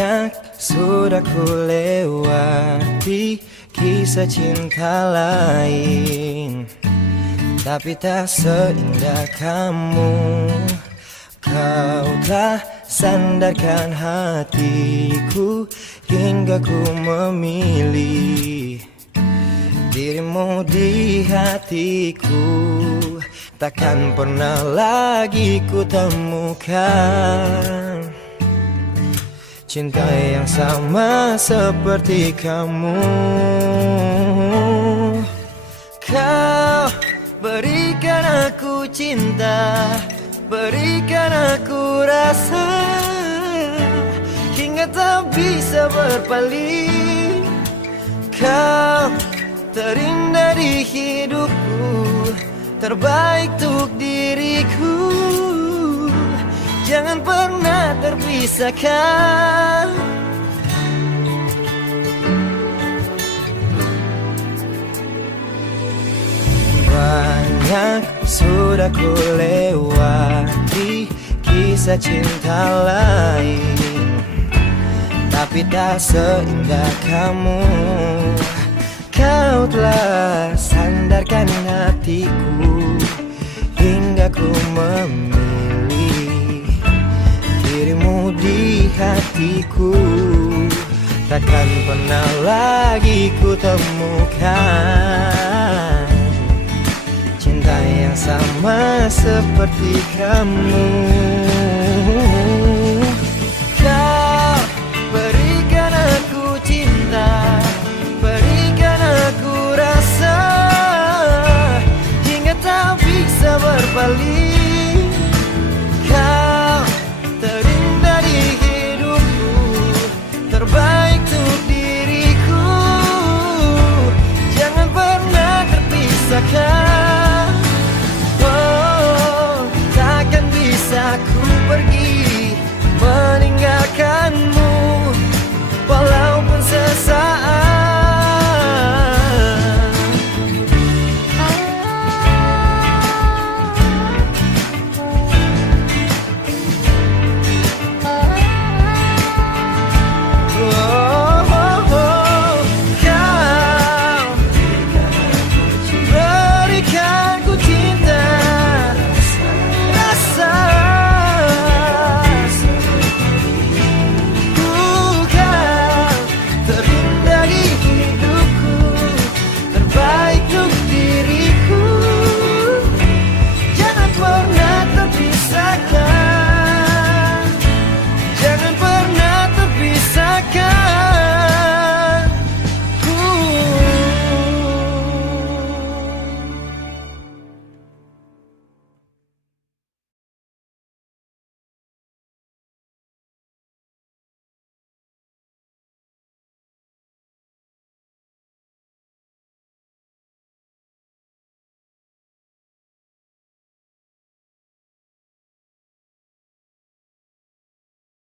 Banyak sudah ku lewati kisah cinta lain, tapi tak seindah kamu. Kau telah sandarkan hatiku hingga ku memilih dirimu di hatiku. Takkan pernah lagi ku temukan cinta yang sama seperti kamu. Kau berikan aku cinta, berikan aku rasa, hingga tak bisa berpaling. Kau terindah di hidupku, terbaik untuk diriku. Jangan pernah terpisahkan. Banyak sudah ku lewati kisah cinta lain, tapi tak seindah kamu. Kau telah sandarkan hatiku hingga ku memilih dirimu di hatiku. Takkan pernah lagi ku temukan cinta yang sama seperti kamu.